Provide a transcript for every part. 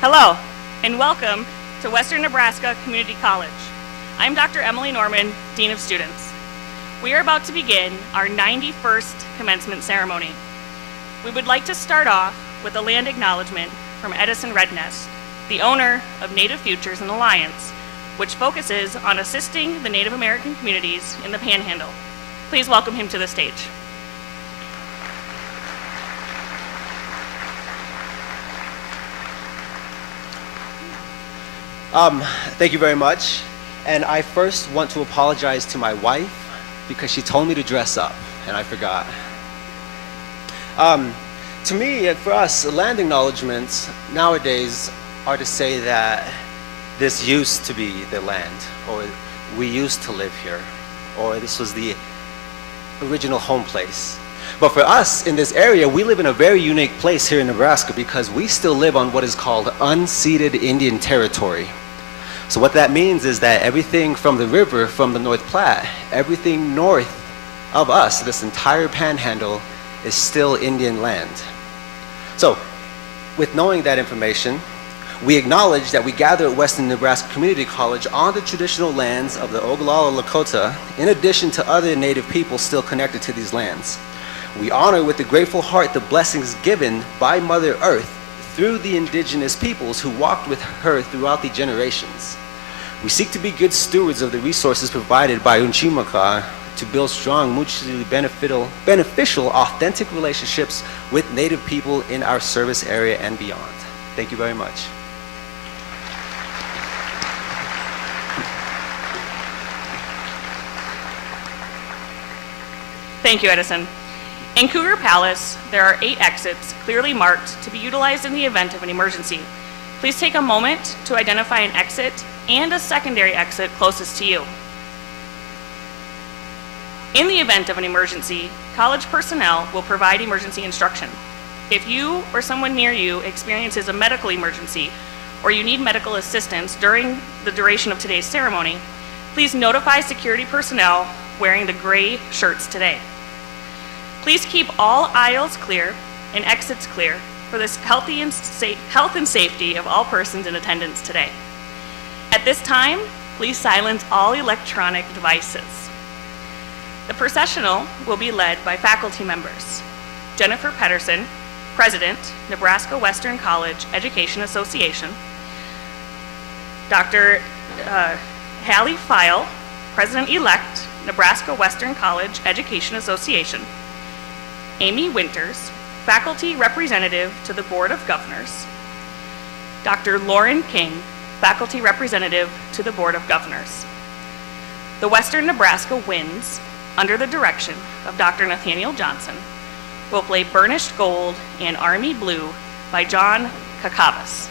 Hello, and welcome to Western Nebraska Community College. I'm Dr. Emily Norman, Dean of Students. We are about to begin our 91st commencement ceremony. We would like to start off with a land acknowledgement from Edison Rednest, the owner of Native Futures and Alliance, which focuses on assisting the Native American communities in the Panhandle. Please welcome him to the stage. Thank you very much. And I first want to apologize to my wife because she told me to dress up and I forgot. To me, for us, land acknowledgements nowadays are to say that this used to be the land, or we used to live here, or this was the original home place. But for us in this area, we live in a very unique place here in Nebraska because we still live on what is called unceded Indian territory. So what that means is that everything from the river, from the North Platte, everything north of us, this entire panhandle, is still Indian land. So with knowing that information, we acknowledge that we gather at Western Nebraska Community College on the traditional lands of the Oglala Lakota, in addition to other Native people still connected to these lands. We honor with a grateful heart the blessings given by Mother Earth through the indigenous peoples who walked with her throughout the generations. We seek to be good stewards of the resources provided by Unchimaka to build strong, mutually beneficial, authentic relationships with Native people in our service area and beyond. Thank you very much. Thank you, Edison. In Cougar Palace, there are 8 exits clearly marked to be utilized in the event of an emergency. Please take a moment to identify an exit and a secondary exit closest to you. In the event of an emergency, college personnel will provide emergency instruction. If you or someone near you experiences a medical emergency or you need medical assistance during the duration of today's ceremony, please notify security personnel wearing the gray shirts today. Please keep all aisles clear and exits clear for the health and safety of all persons in attendance today. At this time, please silence all electronic devices. The processional will be led by faculty members: Jennifer Pedersen, President, Nebraska Western College Education Association; Dr. Hallie Feil, President-elect, Nebraska Western College Education Association; Amy Winters, Faculty Representative to the Board of Governors; Dr. Lauren King, Faculty Representative to the Board of Governors. The Western Nebraska Winds, under the direction of Dr. Nathaniel Johnson, will play Burnished Gold and Army Blue by John Kakavas.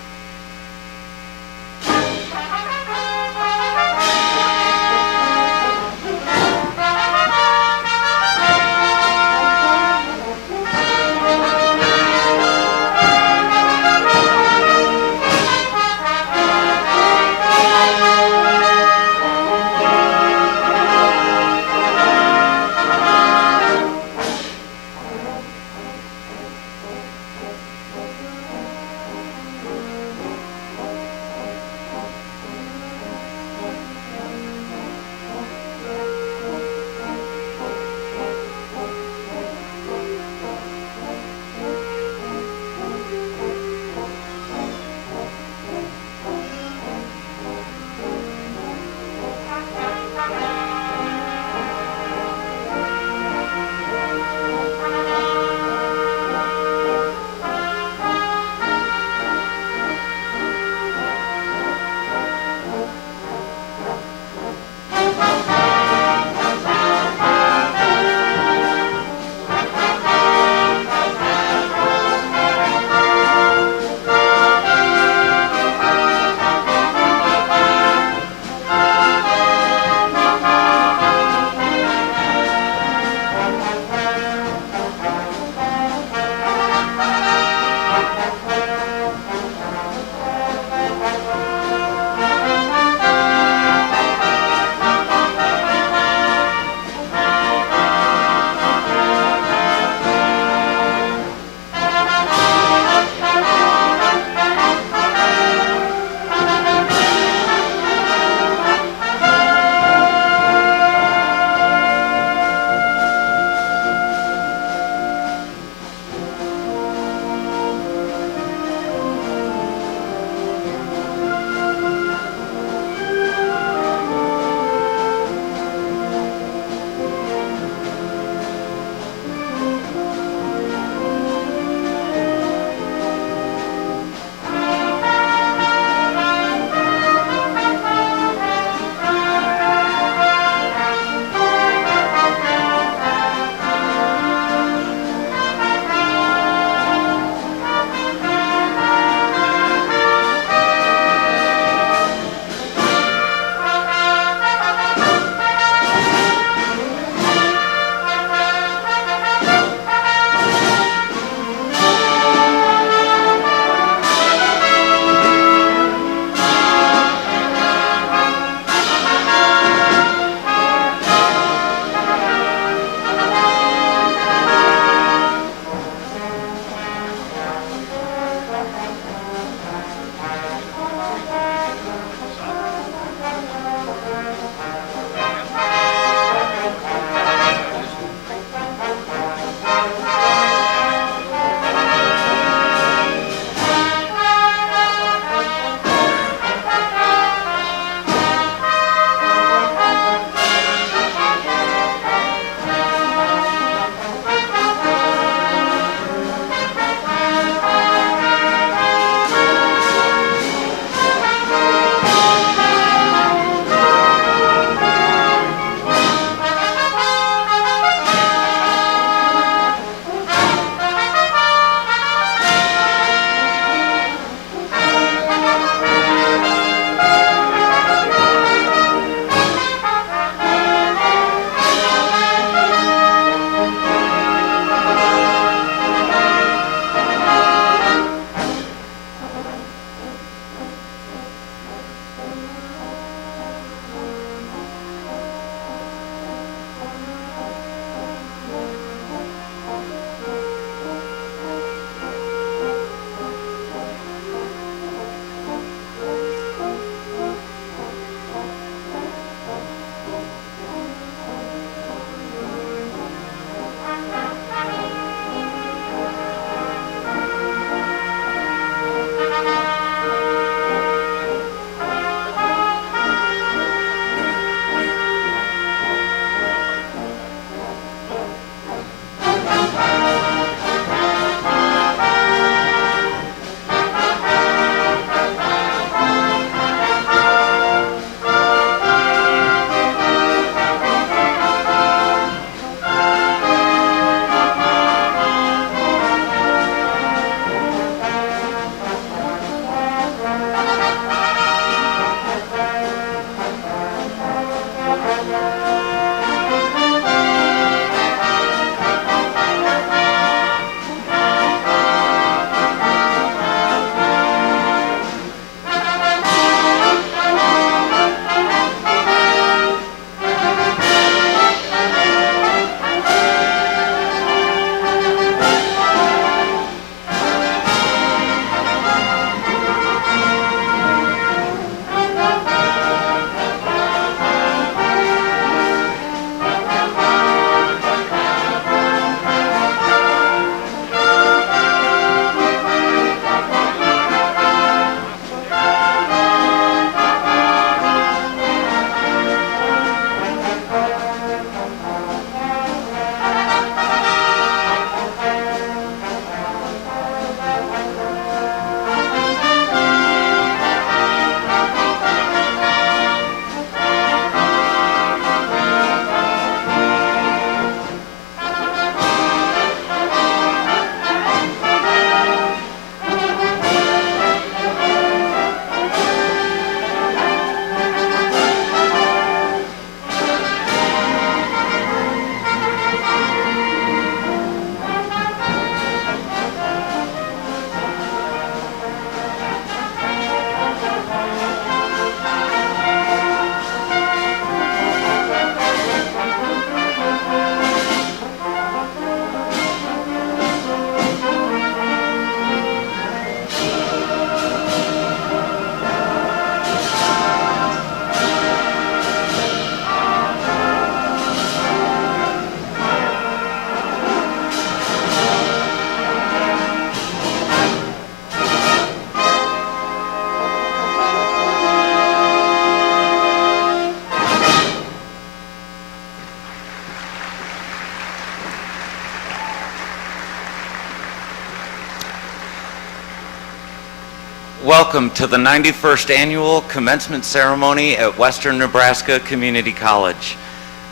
Welcome to the 91st Annual Commencement Ceremony at Western Nebraska Community College.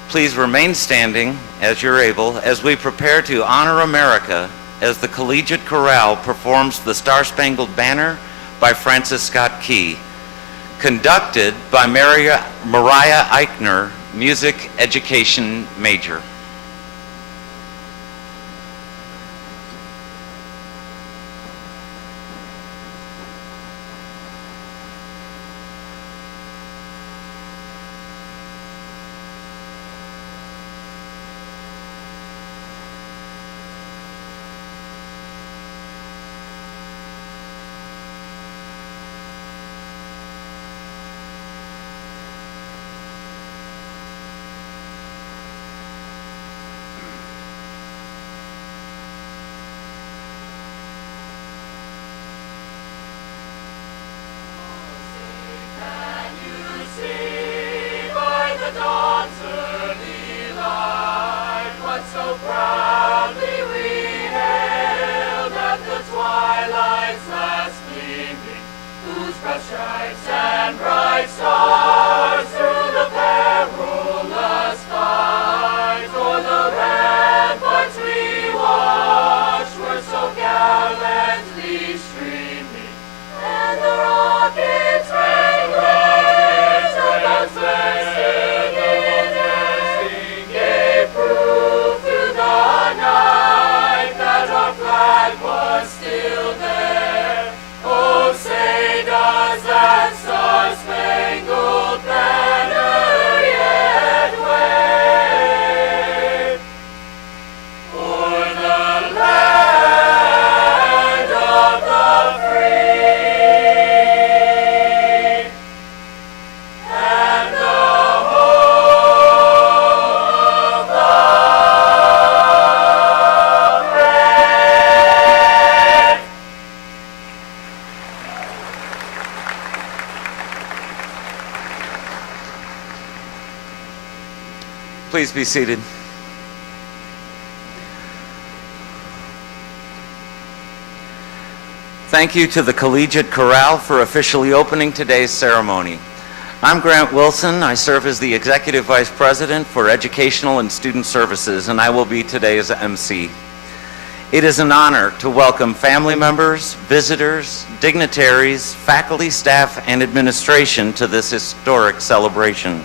Please remain standing as you're able as we prepare to honor America as the Collegiate Chorale performs the Star-Spangled Banner by Francis Scott Key, conducted by Mariah Eichner, music education major. Please be seated. Thank you to the Collegiate Chorale for officially opening today's ceremony. I'm Grant Wilson. I serve as the Executive Vice President for Educational and Student Services, and I will be today's MC. It is an honor to welcome family members, visitors, dignitaries, faculty, staff, and administration to this historic celebration.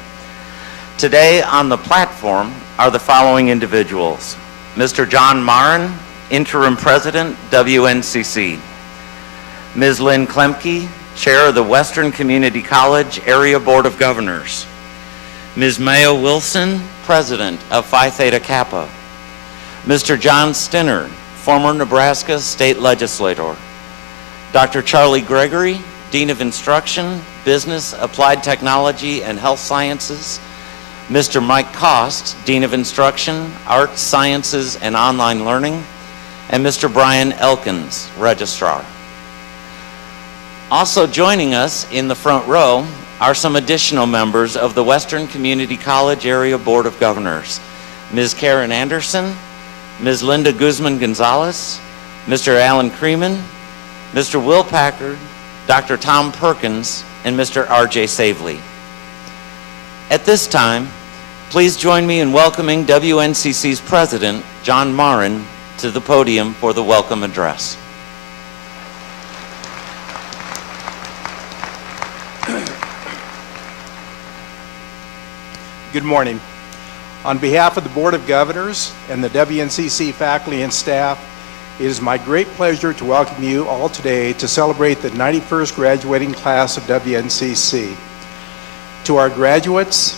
Today on the platform are the following individuals: Mr. John Marin, Interim President, WNCC; Ms. Lynn Klemke, Chair of the Western Community College Area Board of Governors; Ms. Maya Wilson, President of Phi Theta Kappa; Mr. John Stinner, former Nebraska State Legislator; Dr. Charlie Gregory, Dean of Instruction, Business, Applied Technology, and Health Sciences; Mr. Mike Cost, Dean of Instruction, Arts, Sciences, and Online Learning; and Mr. Brian Elkins, Registrar. Also joining us in the front row are some additional members of the Western Community College Area Board of Governors: Ms. Karen Anderson, Ms. Linda Guzman-Gonzalez, Mr. Alan Creeman, Mr. Will Packard, Dr. Tom Perkins, and Mr. R.J. Savely. At this time, please join me in welcoming WNCC's President, John Marin, to the podium for the welcome address. Good morning. On behalf of the Board of Governors and the WNCC faculty and staff, it is my great pleasure to welcome you all today to celebrate the 91st graduating class of WNCC. To our graduates,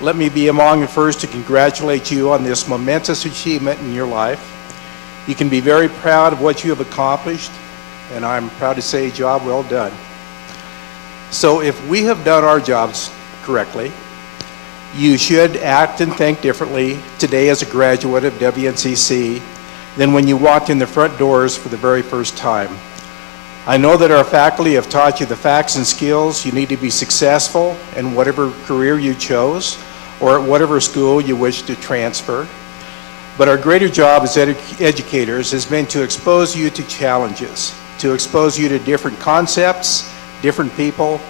let me be among the first to congratulate you on this momentous achievement in your life. You can be very proud of what you have accomplished, and I'm proud to say, job well done. So if we have done our jobs correctly, you should act and think differently today as a graduate of WNCC than when you walked in the front doors for the very first time. I know that our faculty have taught you the facts and skills you need to be successful in whatever career you chose or at whatever school you wish to transfer. But our greater job as educators has been to expose you to challenges, to expose you to different concepts, different people,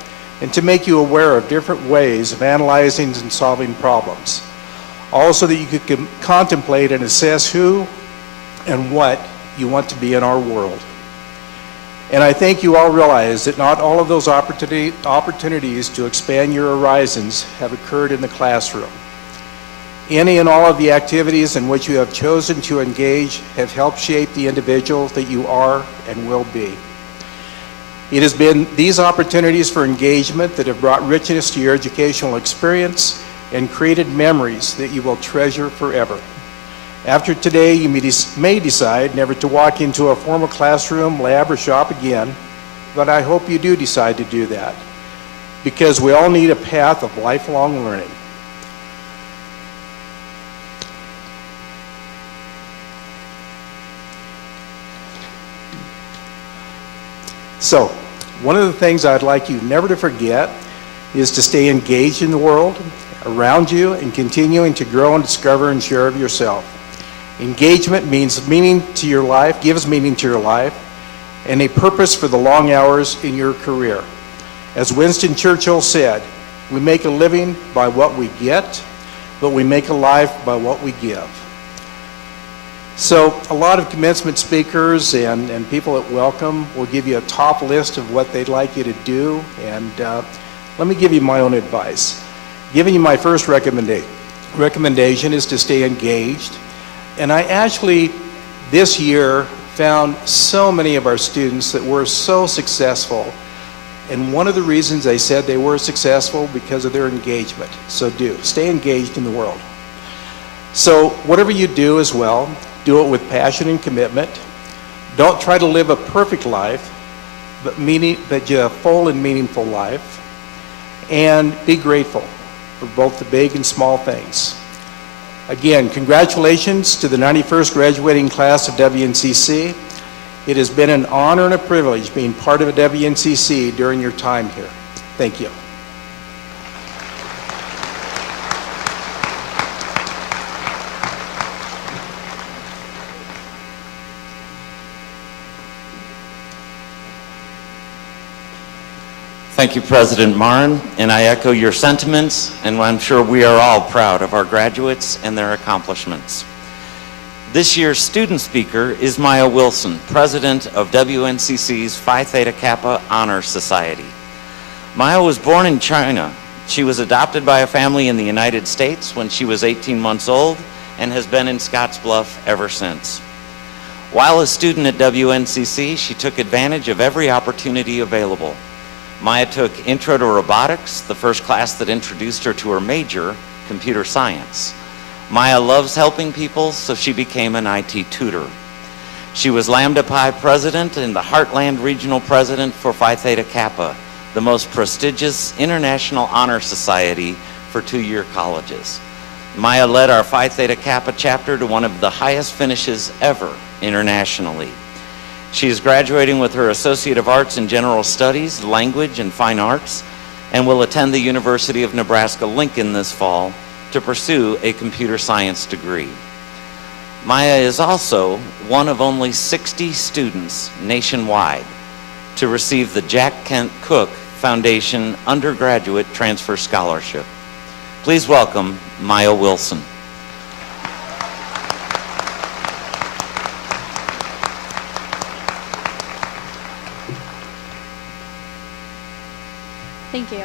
and to make you aware of different ways of analyzing and solving problems. Also that you could contemplate and assess who and what you want to be in our world. And I think you all realize that not all of those opportunities to expand your horizons have occurred in the classroom. Any and all of the activities in which you have chosen to engage have helped shape the individual that you are and will be. It has been these opportunities for engagement that have brought richness to your educational experience and created memories that you will treasure forever. After today, you may decide never to walk into a formal classroom, lab, or shop again, but I hope you do decide to do that, because we all need a path of lifelong learning. So, one of the things I'd like you never to forget is to stay engaged in the world around you and continuing to grow and discover and share of yourself. Engagement means meaning to your life, gives meaning to your life, and a purpose for the long hours in your career. As Winston Churchill said, we make a living by what we get, but we make a life by what we give. So a lot of commencement speakers and people at Welcome will give you a top list of what they'd like you to do, and let me give you my own advice. Giving you my first recommendation is to stay engaged. And I actually, this year, found so many of our students that were so successful. And one of the reasons they said they were successful because of their engagement. So stay engaged in the world. So whatever you do as well, do it with passion and commitment. Don't try to live a perfect life, but a full and meaningful life. And be grateful for both the big and small things. Again, congratulations to the 91st graduating class of WNCC. It has been an honor and a privilege being part of a WNCC during your time here. Thank you. Thank you, President Marin, and I echo your sentiments, and I'm sure we are all proud of our graduates and their accomplishments. This year's student speaker is Maya Wilson, President of WNCC's Phi Theta Kappa Honor Society. Maya was born in China. She was adopted by a family in the United States when she was 18 months old and has been in Scottsbluff ever since. While a student at WNCC, she took advantage of every opportunity available. Maya took Intro to Robotics, the first class that introduced her to her major, computer science. Maya loves helping people, so she became an IT tutor. She was Lambda Pi president and the Heartland regional president for Phi Theta Kappa, the most prestigious international honor society for two-year colleges. Maya led our Phi Theta Kappa chapter to one of the highest finishes ever internationally. She is graduating with her Associate of Arts in General Studies, Language, and Fine Arts, and will attend the University of Nebraska-Lincoln this fall to pursue a computer science degree. Maya is also one of only 60 students nationwide to receive the Jack Kent Cook Foundation Undergraduate Transfer Scholarship. Please welcome Maya Wilson. Thank you.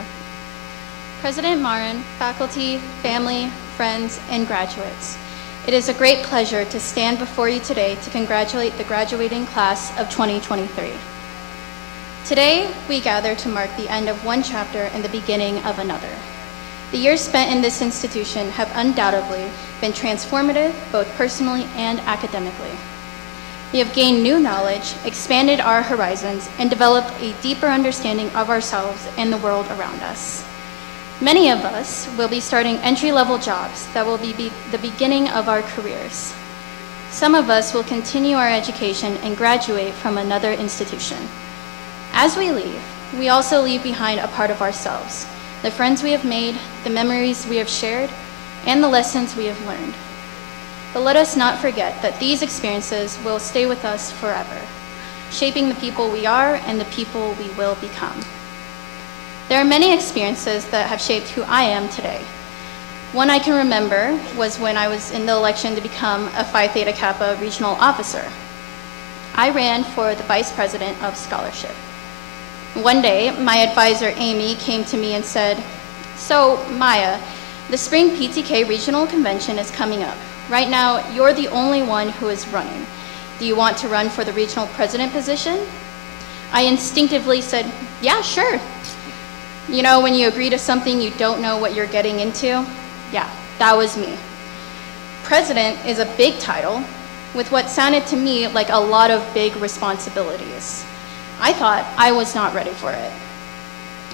President Marin, faculty, family, friends, and graduates, it is a great pleasure to stand before you today to congratulate the graduating class of 2023. Today, we gather to mark the end of one chapter and the beginning of another. The years spent in this institution have undoubtedly been transformative, both personally and academically. We have gained new knowledge, expanded our horizons, and developed a deeper understanding of ourselves and the world around us. Many of us will be starting entry-level jobs that will be the beginning of our careers. Some of us will continue our education and graduate from another institution. As we leave, we also leave behind a part of ourselves, the friends we have made, the memories we have shared, and the lessons we have learned. But let us not forget that these experiences will stay with us forever. shaping the people we are and the people we will become. There are many experiences that have shaped who I am today. One I can remember was when I was in the election to become a Phi Theta Kappa regional officer. I ran for the vice president of scholarship. One day, my advisor, Amy, came to me and said, "So, Maya, the spring PTK regional convention is coming up. Right now, you're the only one who is running. Do you want to run for the regional president position?" I instinctively said, "Yeah, sure." You know, when you agree to something you don't know what you're getting into? Yeah, that was me. President is a big title with what sounded to me like a lot of big responsibilities. I thought I was not ready for it.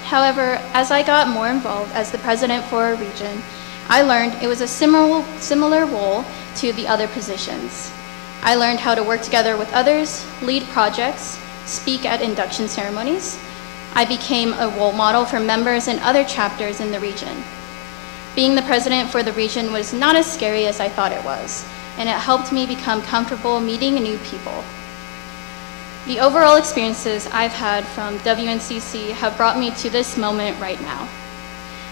However, as I got more involved as the president for a region, I learned it was a similar role to the other positions. I learned how to work together with others, lead projects, speak at induction ceremonies. I became a role model for members in other chapters in the region. Being the president for the region was not as scary as I thought it was, and it helped me become comfortable meeting new people. The overall experiences I've had from WNCC have brought me to this moment right now.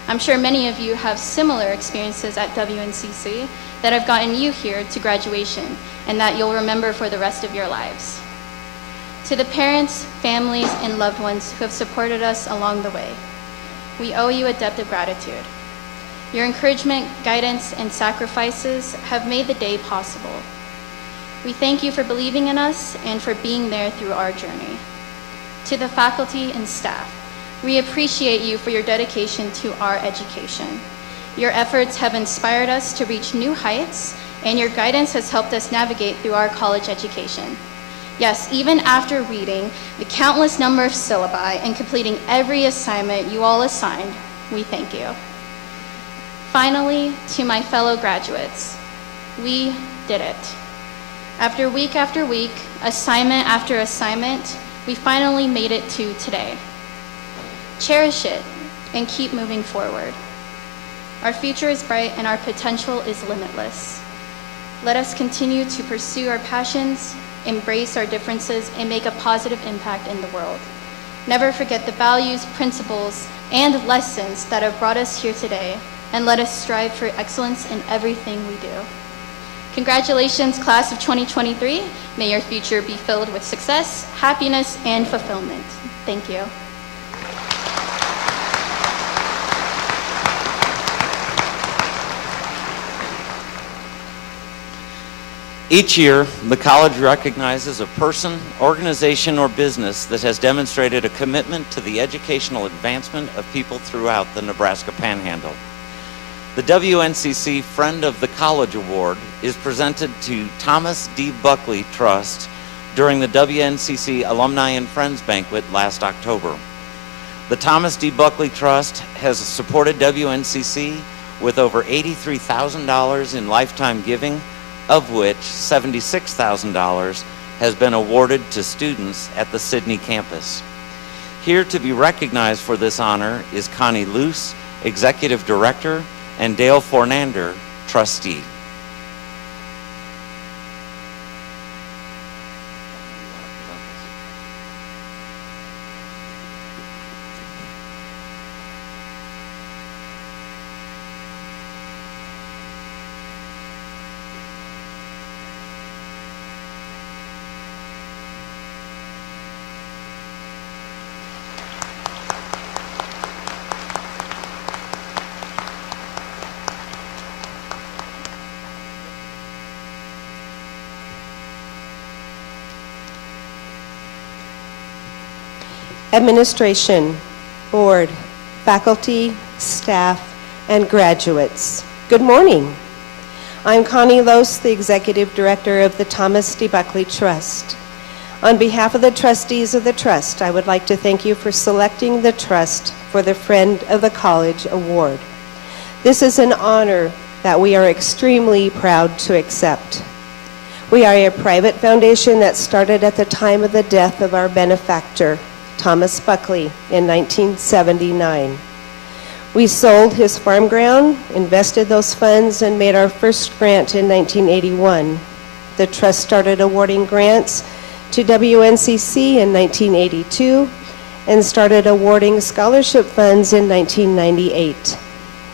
I'm sure many of you have similar experiences at WNCC that have gotten you here to graduation and that you'll remember for the rest of your lives. To the parents, families, and loved ones who have supported us along the way, we owe you a debt of gratitude. Your encouragement, guidance, and sacrifices have made the day possible. We thank you for believing in us and for being there through our journey. To the faculty and staff, we appreciate you for your dedication to our education. Your efforts have inspired us to reach new heights, and your guidance has helped us navigate through our college education. Yes, even after reading the countless number of syllabi and completing every assignment you all assigned, we thank you. Finally, to my fellow graduates, we did it. After week, assignment after assignment, we finally made it to today. Cherish it and keep moving forward. Our future is bright and our potential is limitless. Let us continue to pursue our passions, embrace our differences, and make a positive impact in the world. Never forget the values, principles, and lessons that have brought us here today, and let us strive for excellence in everything we do. Congratulations, class of 2023. May your future be filled with success, happiness, and fulfillment. Thank you. Each year, the college recognizes a person, organization, or business that has demonstrated a commitment to the educational advancement of people throughout the Nebraska Panhandle. The WNCC Friend of the College Award is presented to Thomas D. Buckley Trust during the WNCC Alumni and Friends Banquet last October. The Thomas D. Buckley Trust has supported WNCC with over $83,000 in lifetime giving, of which $76,000 has been awarded to students at the Sydney campus. Here to be recognized for this honor is Connie Luce, Executive Director, and Dale Fornander, Trustee. Administration, board, faculty, staff, and graduates. Good morning. I'm Connie Lose, the Executive Director of the Thomas D. Buckley Trust. On behalf of the trustees of the Trust, I would like to thank you for selecting the Trust for the Friend of the College Award. This is an honor that we are extremely proud to accept. We are a private foundation that started at the time of the death of our benefactor, Thomas Buckley, in 1979. We sold his farm ground, invested those funds, and made our first grant in 1981. The trust started awarding grants to WNCC in 1982 and started awarding scholarship funds in 1998.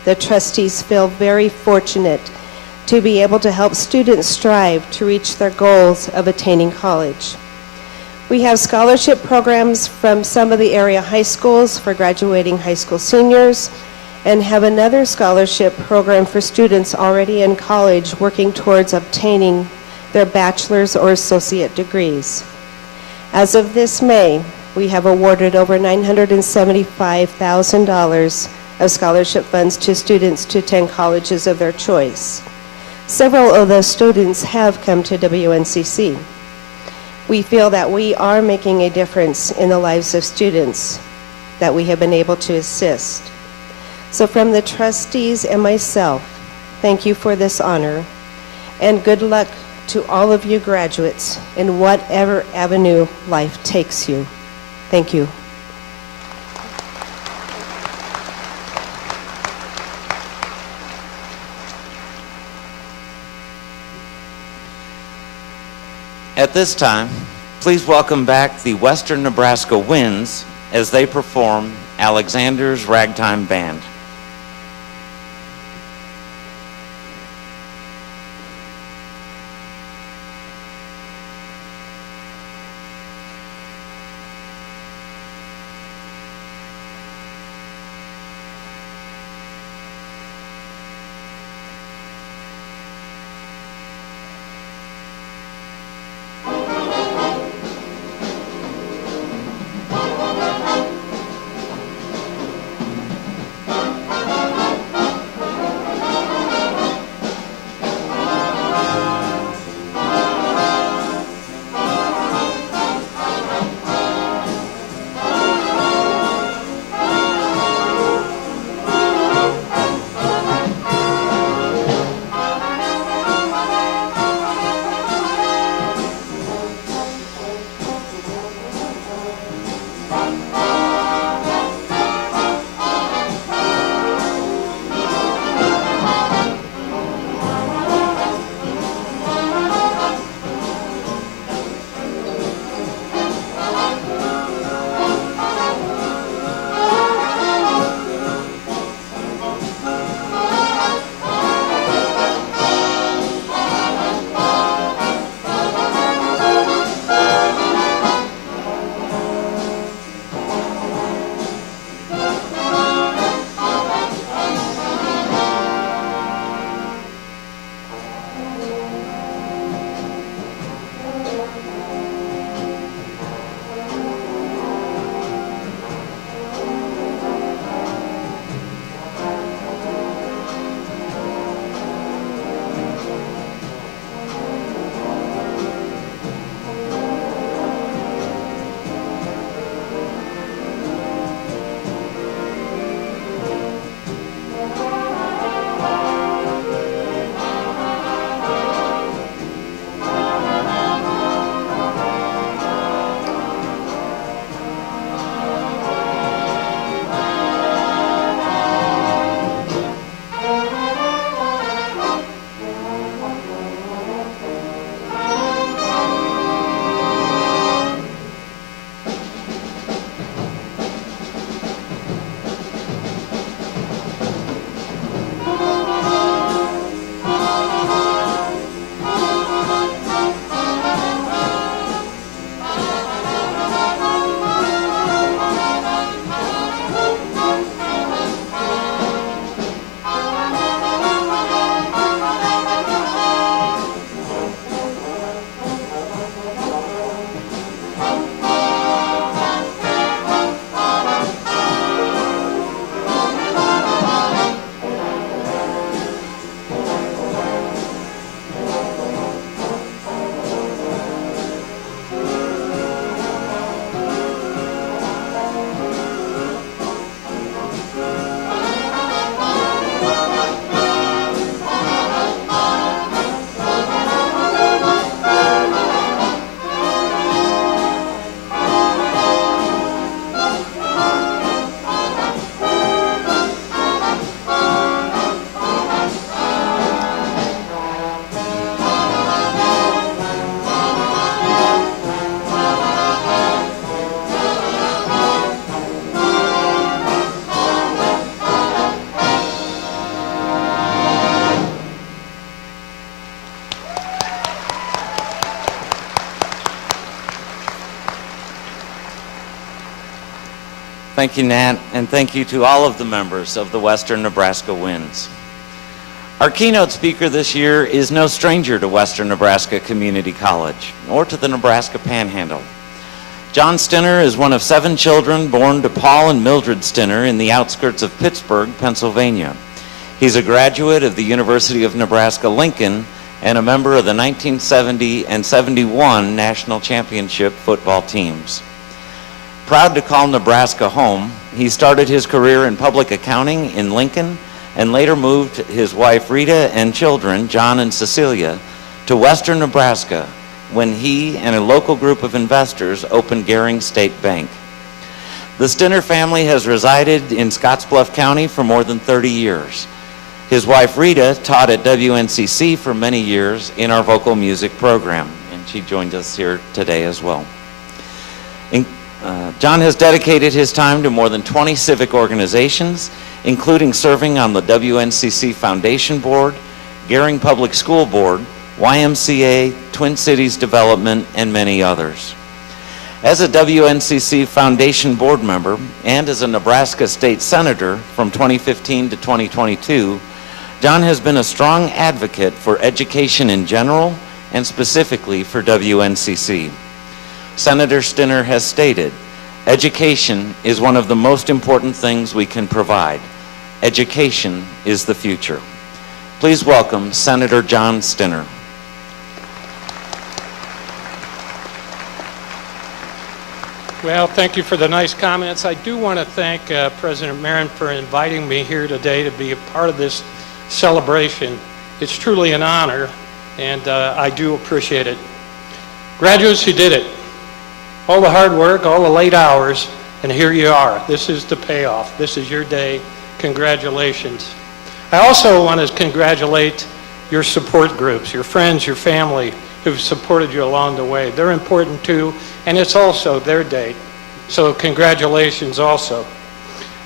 The trustees feel very fortunate to be able to help students strive to reach their goals of attaining college. We have scholarship programs from some of the area high schools for graduating high school seniors, and have another scholarship program for students already in college working towards obtaining their bachelor's or associate degrees. As of this May, we have awarded over $975,000 of scholarship funds to students to attend colleges of their choice. Several of those students have come to WNCC. We feel that we are making a difference in the lives of students that we have been able to assist. So from the trustees and myself, thank you for this honor, and good luck to all of you graduates in whatever avenue life takes you. Thank you. At this time, please welcome back the Western Nebraska Winds as they perform Alexander's Ragtime Band. Thank you, Nat, and thank you to all of the members of the Western Nebraska Winds. Our keynote speaker this year is no stranger to Western Nebraska Community College or to the Nebraska Panhandle. John Stinner is one of 7 children born to Paul and Mildred Stinner in the outskirts of Pittsburgh, Pennsylvania. He's a graduate of the University of Nebraska-Lincoln and a member of the 1970 and 71 national championship football teams. Proud to call Nebraska home, he started his career in public accounting in Lincoln and later moved his wife Rita and children, John and Cecilia, to Western Nebraska when he and a local group of investors opened Gering State Bank. The Stinner family has resided in Scottsbluff County for more than 30 years. His wife Rita taught at WNCC for many years in our vocal music program, and she joined us here today as well. John has dedicated his time to more than 20 civic organizations, including serving on the WNCC Foundation Board, Gering Public School Board, YMCA, Twin Cities Development, and many others. As a WNCC Foundation Board member and as a Nebraska State Senator from 2015 to 2022, John has been a strong advocate for education in general and specifically for WNCC. Senator Stinner has stated, "Education is one of the most important things we can provide. Education is the future." Please welcome Senator John Stinner. Well, thank you for the nice comments. I do want to thank President Marin for inviting me here today to be a part of this celebration. It's truly an honor, and I do appreciate it. Graduates, you did it. All the hard work, all the late hours, and here you are. This is the payoff. This is your day. Congratulations. I also want to congratulate your support groups, your friends, your family who've supported you along the way. They're important too, and it's also their day. So congratulations also.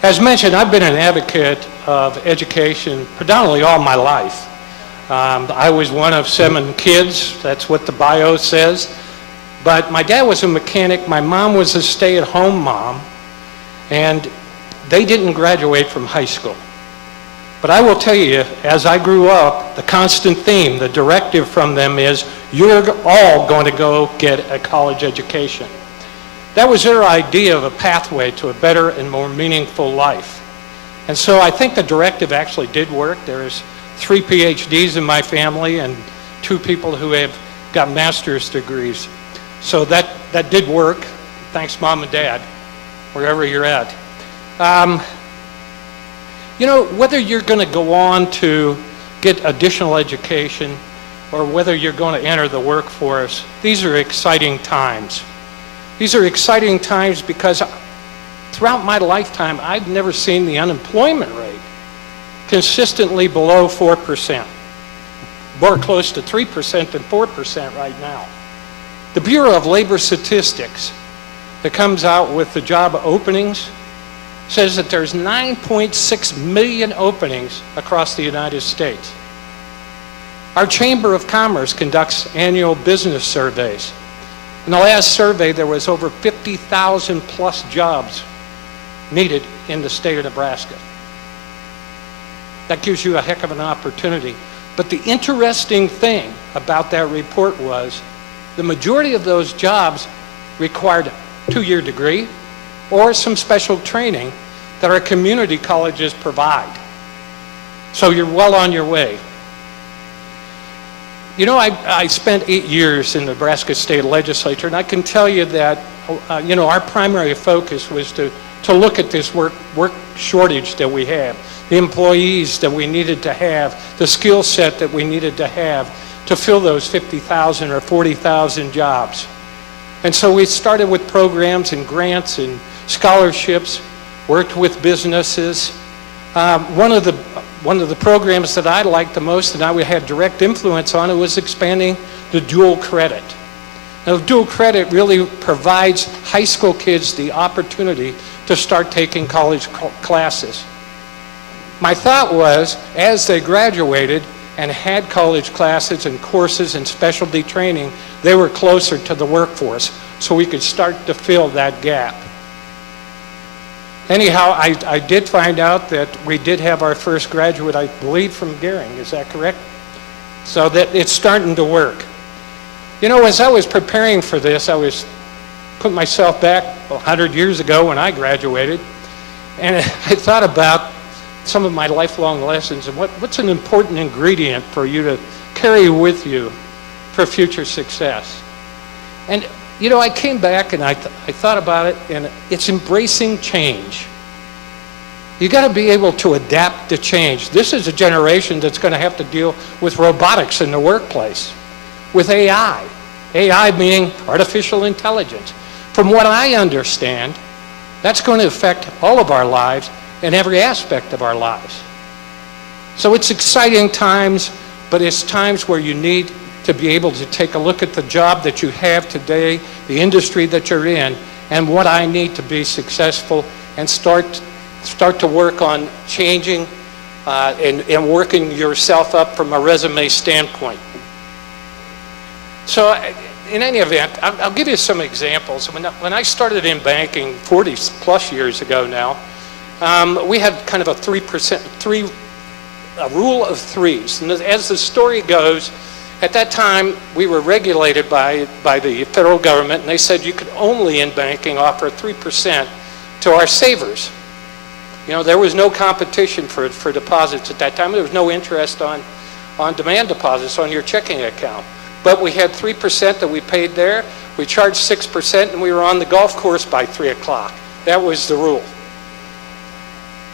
As mentioned, I've been an advocate of education predominantly all my life. I was one of 7 kids. That's what the bio says. But my dad was a mechanic, my mom was a stay-at-home mom, and they didn't graduate from high school. But I will tell you, as I grew up, the constant theme, the directive from them is, you're all going to go get a college education. That was their idea of a pathway to a better and more meaningful life. And so I think the directive actually did work. There's 3 PhDs in my family and 2 people who have got master's degrees. So that did work. Thanks, Mom and Dad, wherever you're at. You know, whether you're going to go on to get additional education or whether you're going to enter the workforce, these are exciting times. These are exciting times because throughout my lifetime, I've never seen the unemployment rate consistently below 4%. More close to 3% than 4% right now. The Bureau of Labor Statistics that comes out with the job openings says that there's 9.6 million openings across the United States. Our Chamber of Commerce conducts annual business surveys. In the last survey, there was over 50,000 plus jobs needed in the state of Nebraska. That gives you a heck of an opportunity. But the interesting thing about that report was the majority of those jobs required a 2-year degree or some special training that our community colleges provide. So you're well on your way. You know, I spent 8 years in the Nebraska State Legislature, and I can tell you that, you know, our primary focus was to look at this work shortage that we have, the employees that we needed to have, the skill set that we needed to have to fill those 50,000 or 40,000 jobs. And so we started with programs and grants and scholarships, worked with businesses. One of the programs that I liked the most and I had direct influence on it was expanding the dual credit. Now, dual credit really provides high school kids the opportunity to start taking college classes. My thought was, as they graduated and had college classes and courses and specialty training, they were closer to the workforce, so we could start to fill that gap. Anyhow, I did find out that we did have our first graduate, I believe, from Gering. Is that correct? So that it's starting to work. You know, as I was preparing for this, I was putting myself back 100 years ago when I graduated, and I thought about some of my lifelong lessons and what's an important ingredient for you to carry with you for future success. And you know, I came back and I thought about it, and it's embracing change. You got to be able to adapt to change. This is a generation that's going to have to deal with robotics in the workplace, with AI. AI meaning artificial intelligence. From what I understand, that's going to affect all of our lives and every aspect of our lives. So it's exciting times, but it's times where you need to be able to take a look at the job that you have today, the industry that you're in, and what I need to be successful, and start to work on changing and working yourself up from a resume standpoint. So in any event, I'll give you some examples. When I started in banking 40 plus years ago now, we had kind of a rule of threes. And as the story goes, at that time, we were regulated by the federal government, and they said you could only in banking offer 3% to our savers. You know, there was no competition for deposits at that time. There was no interest on demand deposits on your checking account. But we had 3% that we paid there. We charged 6%, and we were on the golf course by 3 o'clock. That was the rule.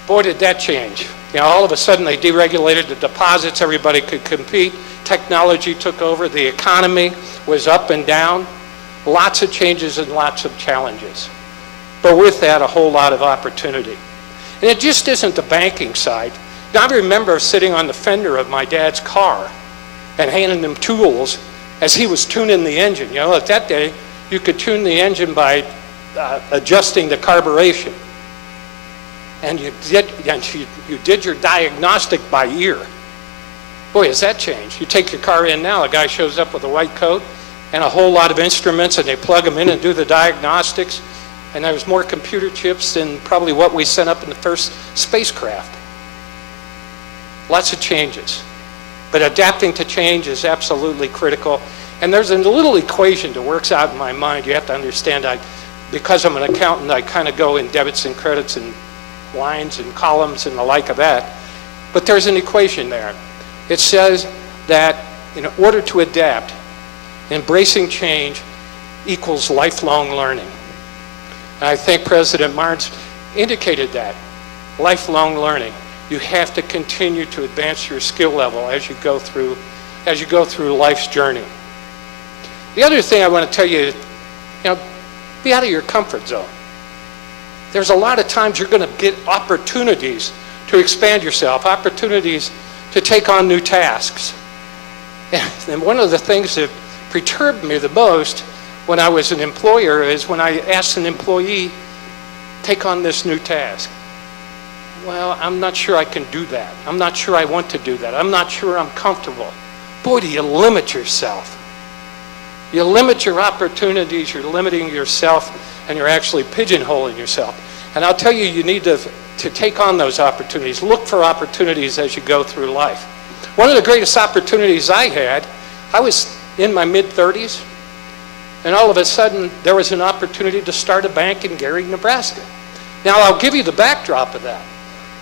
Boy, did that change. You know, all of a sudden they deregulated the deposits. Everybody could compete. Technology took over. The economy was up and down. Lots of changes and lots of challenges. But with that, a whole lot of opportunity. And it just isn't the banking side. Now, I remember sitting on the fender of my dad's car and handing him tools as he was tuning the engine. You know, at that day, you could tune the engine by adjusting the carburation. And you did your diagnostic by ear. Boy, has that changed. You take your car in now, a guy shows up with a white coat and a whole lot of instruments, and they plug them in and do the diagnostics. And there's more computer chips than probably what we sent up in the first spacecraft. Lots of changes. But adapting to change is absolutely critical. And there's a little equation that works out in my mind. You have to understand, because I'm an accountant, I kind of go in debits and credits and lines and columns and the like of that. But there's an equation there. It says that in order to adapt, embracing change equals lifelong learning. And I think President Martin indicated that. Lifelong learning. You have to continue to advance your skill level as you go through life's journey. The other thing I want to tell you, be out of your comfort zone. There's a lot of times you're going to get opportunities to expand yourself, opportunities to take on new tasks. And one of the things that perturbed me the most when I was an employer is when I asked an employee, take on this new task. Well, I'm not sure I can do that. I'm not sure I want to do that. I'm not sure I'm comfortable. Boy, do you limit yourself. You limit your opportunities, you're limiting yourself, and you're actually pigeonholing yourself. And I'll tell you, you need to take on those opportunities. Look for opportunities as you go through life. One of the greatest opportunities I had, I was in my mid-30s, and all of a sudden, there was an opportunity to start a bank in Gering, Nebraska. Now, I'll give you the backdrop of that.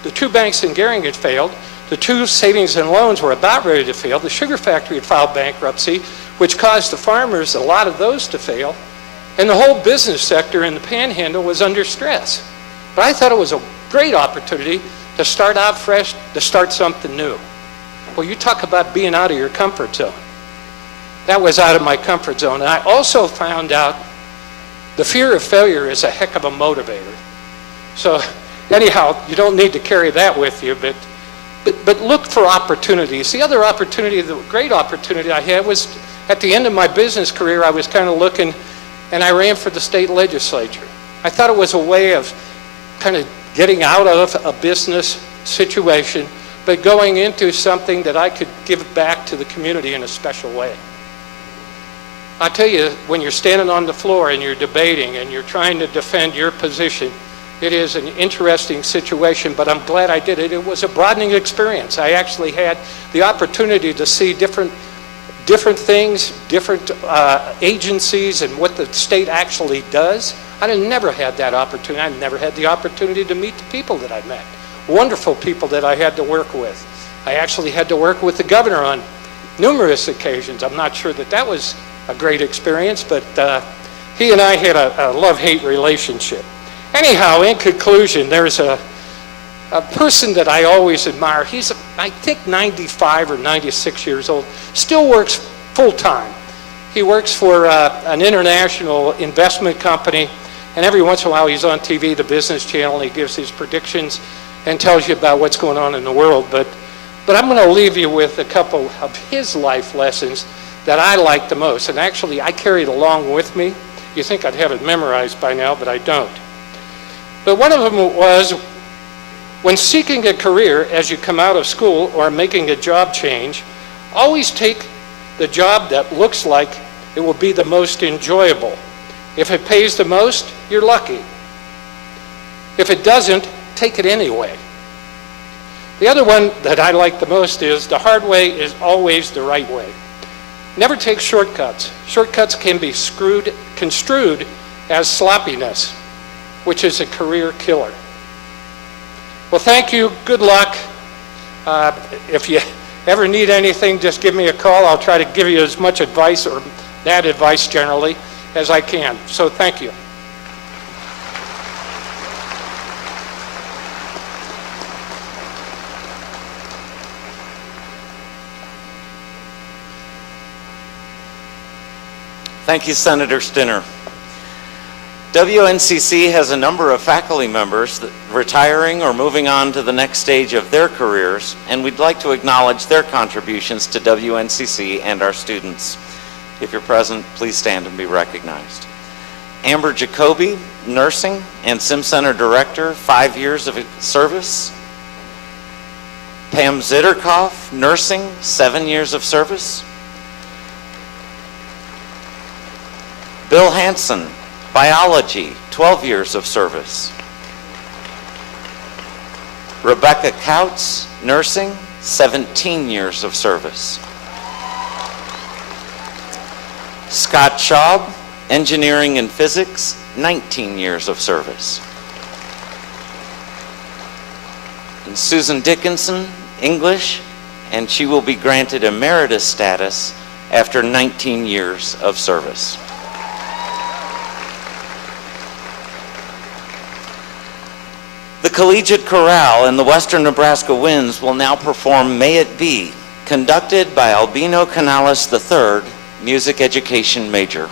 The 2 banks in Gering had failed. The 2 savings and loans were about ready to fail. The sugar factory had filed bankruptcy, which caused the farmers, a lot of those, to fail. And the whole business sector in the Panhandle was under stress. But I thought it was a great opportunity to start out fresh, to start something new. Well, you talk about being out of your comfort zone. That was out of my comfort zone. And I also found out the fear of failure is a heck of a motivator. So anyhow, you don't need to carry that with you, but look for opportunities. The other opportunity, the great opportunity I had was at the end of my business career, I was kind of looking, and I ran for the state legislature. I thought it was a way of kind of getting out of a business situation, but going into something that I could give back to the community in a special way. I tell you, when you're standing on the floor and you're debating and you're trying to defend your position, It is an interesting situation, but I'm glad I did it. It was a broadening experience. I actually had the opportunity to see different things, different agencies, and what the state actually does. I never had that opportunity. I never had the opportunity to meet the people that I met. Wonderful people that I had to work with. I actually had to work with the governor on numerous occasions. I'm not sure that was a great experience, but he and I had a love-hate relationship. Anyhow, in conclusion, there's a person that I always admire. He's, I think, 95 or 96 years old, still works full-time. He works for an international investment company, and every once in a while he's on TV, the Business Channel, and he gives his predictions and tells you about what's going on in the world. But I'm going to leave you with a couple of his life lessons that I like the most. And actually, I carry it along with me. You think I'd have it memorized by now, but I don't. But one of them was, when seeking a career as you come out of school or making a job change, always take the job that looks like it will be the most enjoyable. If it pays the most, you're lucky. If it doesn't, take it anyway. The other one that I like the most is, the hard way is always the right way. Never take shortcuts. Shortcuts can be construed as sloppiness, which is a career killer. Well, thank you. Good luck. If you ever need anything, just give me a call. I'll try to give you as much advice, or that advice generally, as I can. So thank you. Thank you, Senator Stinner. WNCC has a number of faculty members that retiring or moving on to the next stage of their careers, and we'd like to acknowledge their contributions to WNCC and our students. If you're present, please stand and be recognized. Amber Jacoby, Nursing and Sim Center Director, 5 years of service. Pam Zitterkoff, Nursing, 7 years of service. Bill Hansen, Biology, 12 years of service. Rebecca Couts, Nursing, 17 years of service. Scott Schaub, Engineering and Physics, 19 years of service. And Susan Dickinson, English, and she will be granted emeritus status after 19 years of service. The Collegiate Chorale and the Western Nebraska Winds will now perform May It Be, conducted by Albino Canales III, music education major.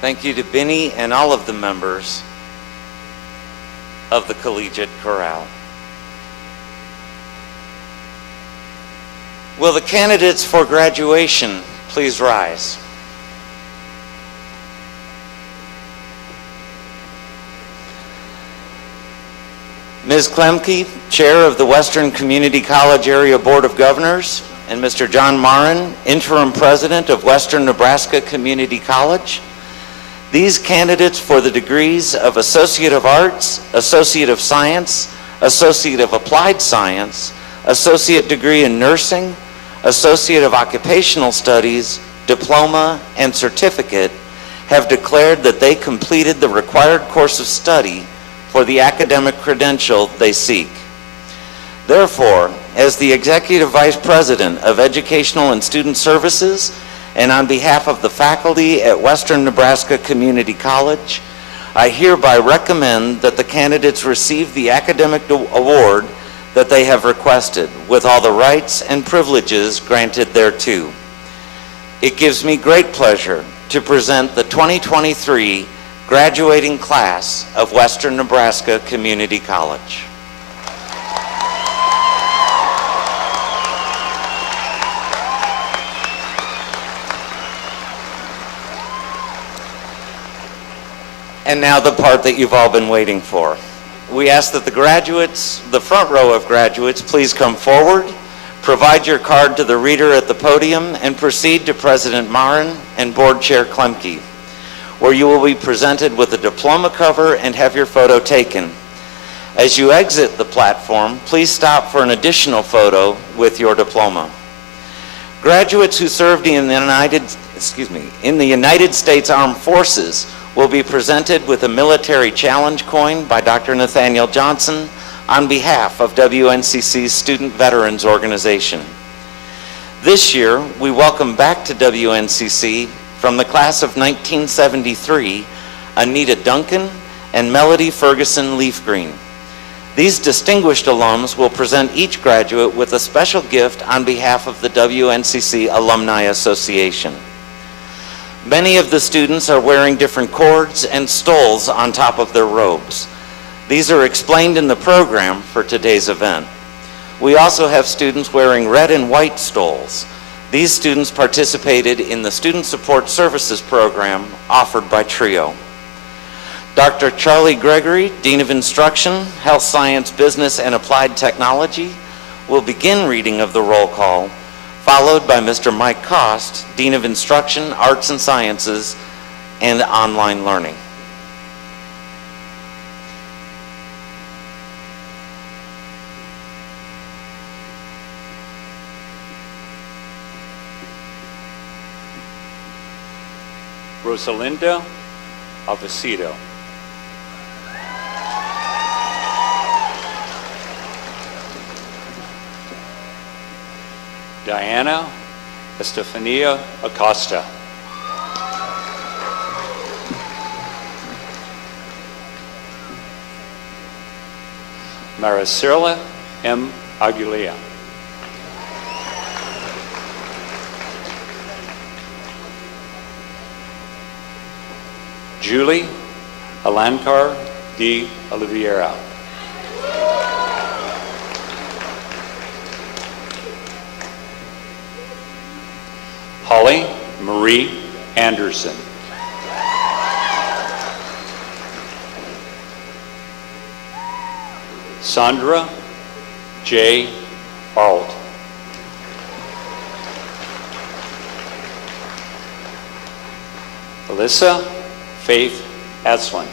Thank you to Benny and all of the members of the Collegiate Chorale. Will the candidates for graduation please rise? Ms. Klemke, Chair of the Western Community College Area Board of Governors, and Mr. John Marin, Interim President of Western Nebraska Community College. These candidates for the degrees of Associate of Arts, Associate of Science, Associate of Applied Science, Associate Degree in Nursing, Associate of Occupational Studies, Diploma, and Certificate have declared that they completed the required course of study for the academic credential they seek. Therefore, as the Executive Vice President of Educational and Student Services, and on behalf of the faculty at Western Nebraska Community College, I hereby recommend that the candidates receive the academic award that they have requested, with all the rights and privileges granted thereto. It gives me great pleasure to present the 2023 graduating class of Western Nebraska Community College. And now the part that you've all been waiting for. We ask that the graduates, the front row of graduates, please come forward, provide your card to the reader at the podium, and proceed to President Marin and Board Chair Klemke, where you will be presented with a diploma cover and have your photo taken. As you exit the platform, please stop for an additional photo with your diploma. Graduates who served in the United States Armed Forces will be presented with a military challenge coin by Dr. Nathaniel Johnson on behalf of WNCC's Student Veterans Organization. This year, we welcome back to WNCC from the class of 1973, Anita Duncan and Melody Ferguson Leafgreen. These distinguished alums will present each graduate with a special gift on behalf of the WNCC Alumni Association. Many of the students are wearing different cords and stoles on top of their robes. These are explained in the program for today's event. We also have students wearing red and white stoles. These students participated in the Student Support Services program offered by TRIO. Dr. Charlie Gregory, Dean of Instruction, Health Science, Business, and Applied Technology, will begin reading of the roll call, followed by Mr. Mike Cost, Dean of Instruction, Arts and Sciences, and Online Learning. Rosalinda Avesito. Diana Estefania Acosta. Maricela M. Aguilera. Julie Alancar de Oliveira. Holly Marie Anderson. Sandra J. Arlt. Alyssa Faith Aslin.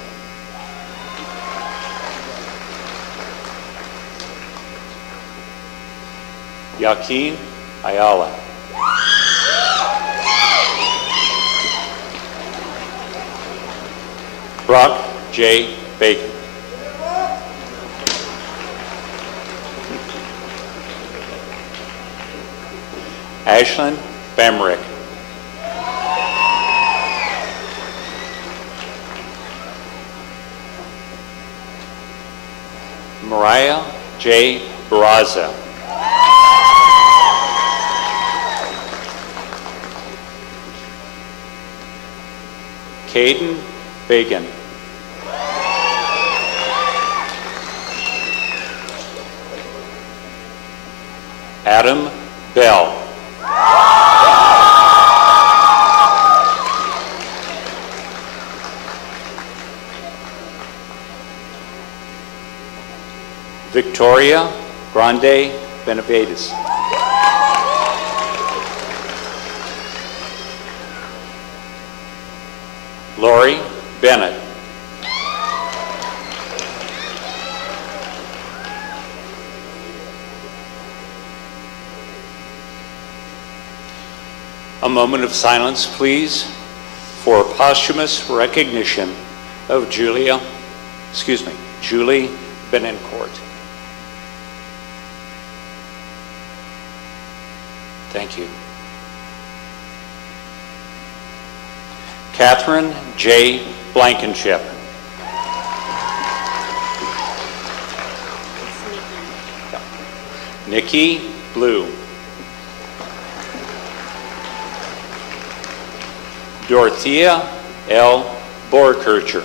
Joaquin Ayala. Brock J. Bacon. Ashlyn Bamrick. Mariah J. Barraza. Caden Bacon. Adam Bell. Victoria Grande Benavides. Lori Bennett. A moment of silence, please, for posthumous recognition of Julie Benencourt. Thank you. Catherine J. Blankenship. Nikki Blue. Dorothea L. Borkircher.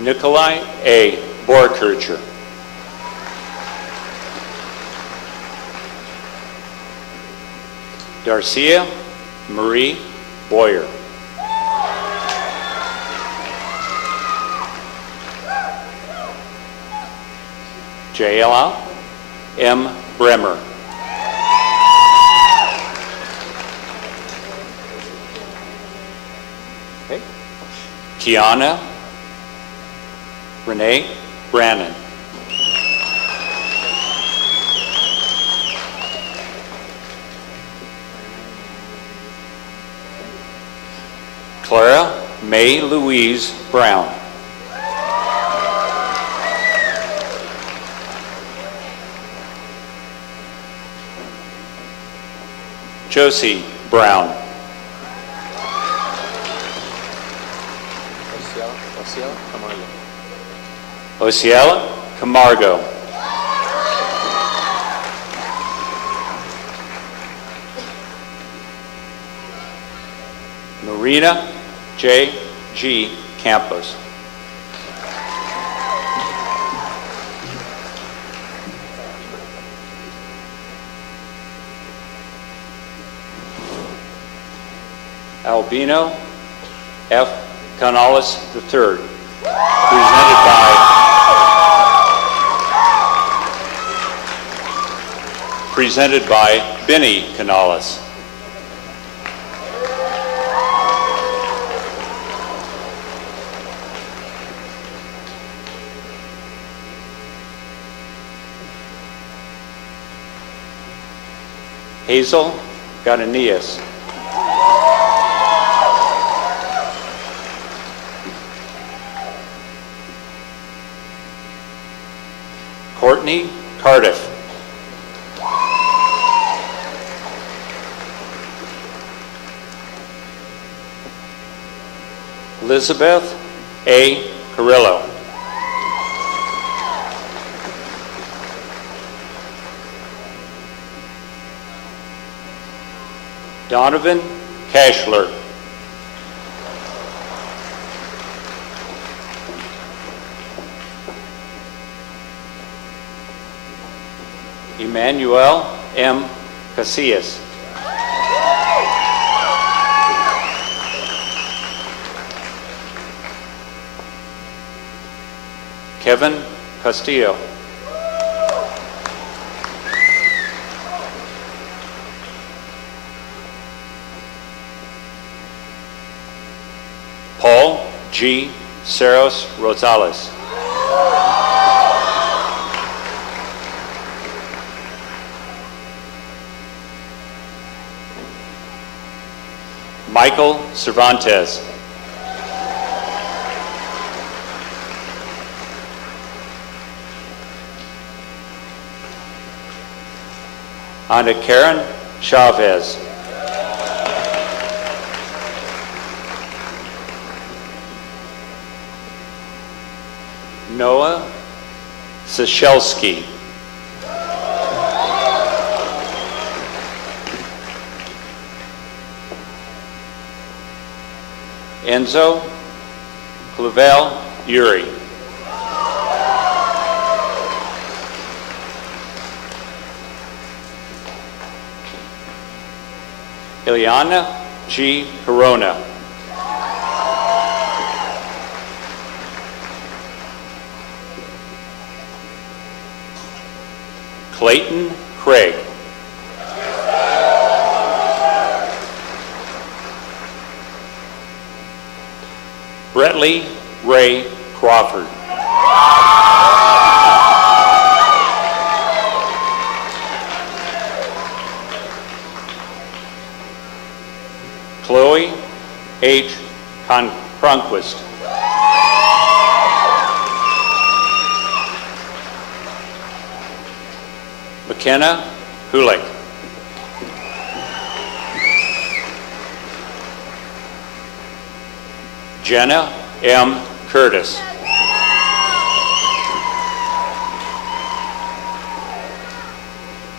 Nikolai A. Borkircher. Darcia Marie Boyer. Jayla M. Bremer. Okay. Kiana Renee Brannon. Clara May Louise Brown. Josie Brown. Osiela Camargo. Marina J. G. Campos. Albino F. Canales III, presented by Benny Canales. Hazel Gadanias. Courtney Cardiff. Elizabeth A. Carrillo. Donovan Cashler. Emmanuel M. Casillas. Kevin Castillo. Paul G. Cerros Rosales. Michael Cervantes. Ana Karen Chavez. Noah Sishelski. Enzo Clavel Yuri. Ileana G. Corona. Clayton Craig. Brettley Ray Crawford. Chloe H. Cronquist. McKenna Hulick. Jenna M. Curtis.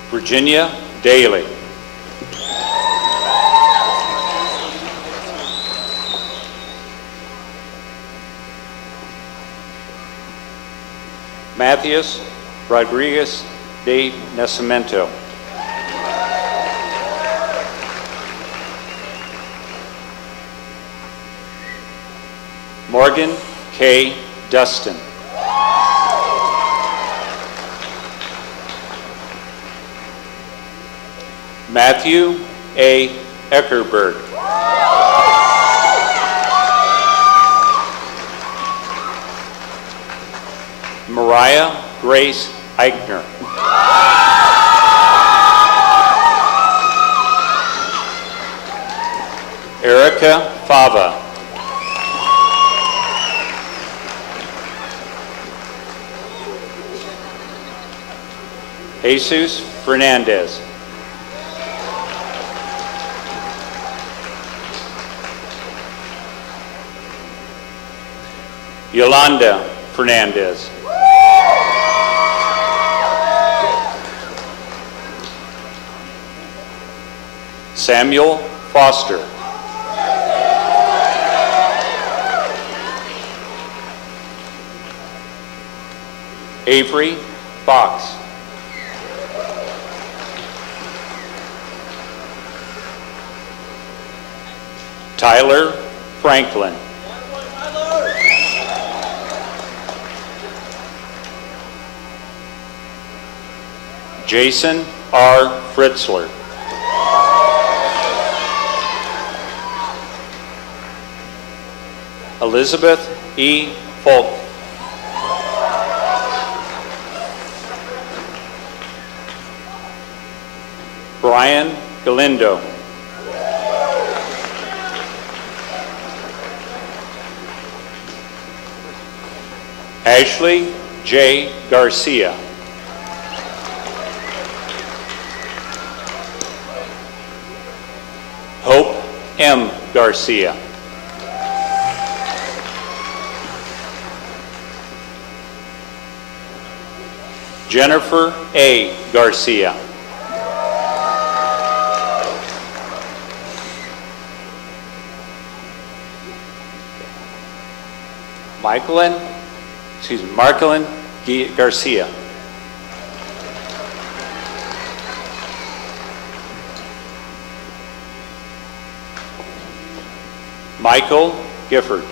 Virginia Daly. Matthias Rodriguez de Nascimento. Morgan K. Dustin. Matthew A. Eckerberg. Mariah Grace Eichner. Erica Fava. Jesus Fernandez. Yolanda Fernandez. Samuel Foster. Avery Fox. Tyler Franklin. Jason R. Fritzler. Elizabeth E. Folk. Brian Galindo. Ashley J. Garcia. Hope M. Garcia. Jennifer A. Garcia. Marcolyn Garcia. Michael Gifford.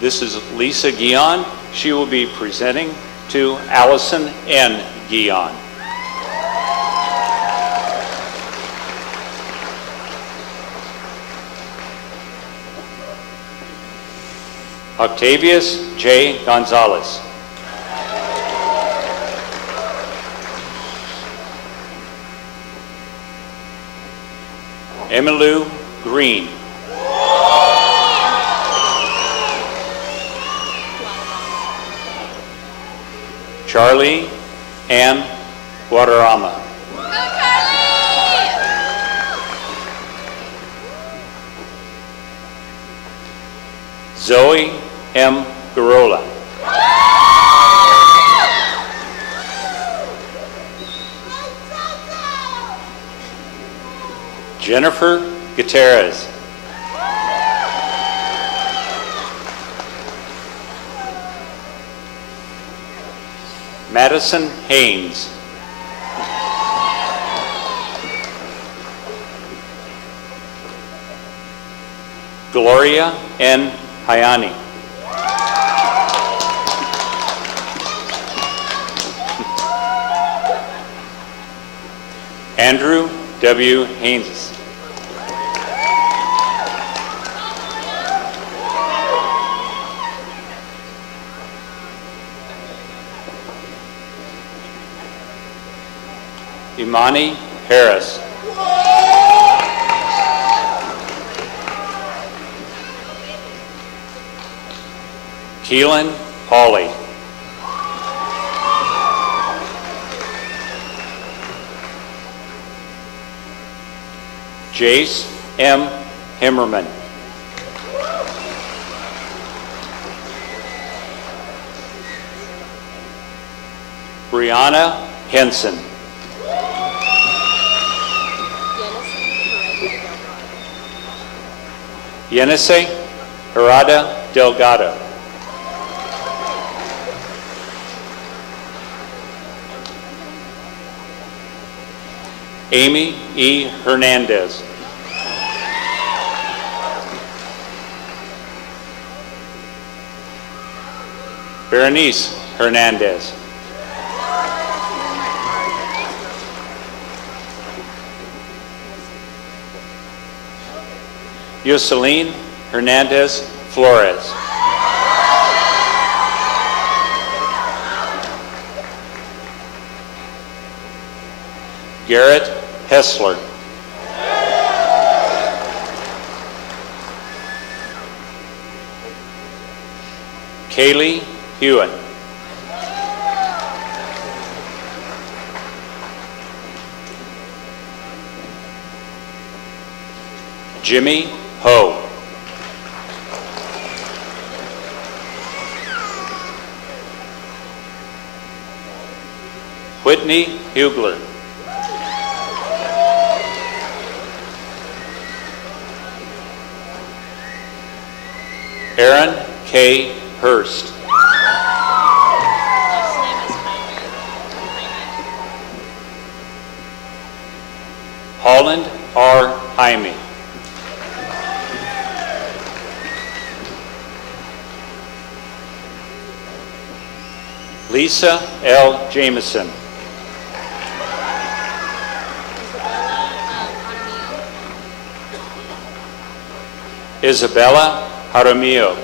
This is Lisa Guion. She will be presenting to Allison N. Guion. Octavius J. Gonzalez. Emmylou Green. Charlie Ann Guadarrama. Zoe M. Garola. Jennifer Gutierrez. Madison Haynes. Gloria N. Hayani. Andrew W. Haynes. Imani Harris. Keelan Hawley. Jace M. Himmerman. Brianna Henson. Yenese Herada Delgado. Amy E. Hernandez. Berenice Hernandez. Yoseline Hernandez Flores. Garrett Hessler. Kaylee Hewitt. Jimmy Ho. Whitney Hugler. Aaron K. Hurst. Holland R. Jaime. Lisa L. Jameson. Isabella Jaramillo.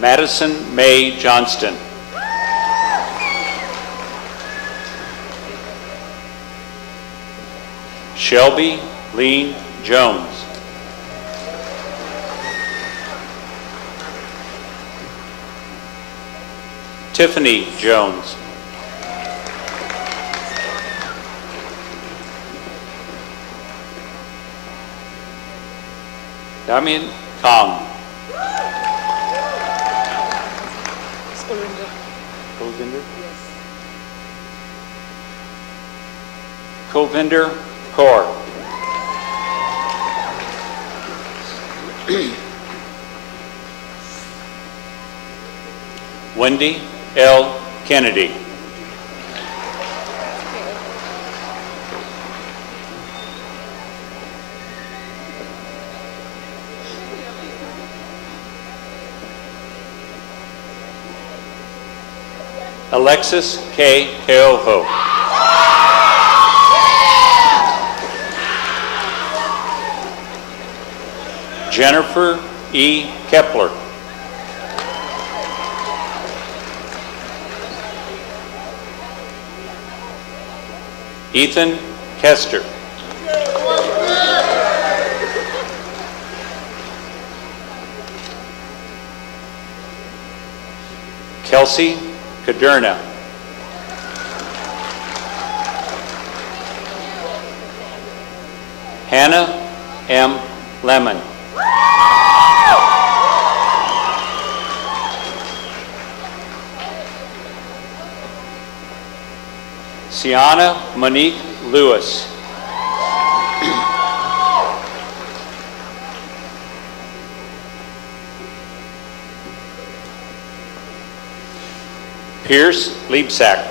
Madison May Johnston. Shelby Lean Jones. Tiffany Jones. Damian Kong. Kulvinder? Kulvinder Kaur. Wendy L. Kennedy. Alexis K. Keoho. Jennifer E. Kepler. Ethan Kester. Kelsey Kaderna. Hannah M. Lemon. Sienna Monique Lewis. Pierce Liebsack.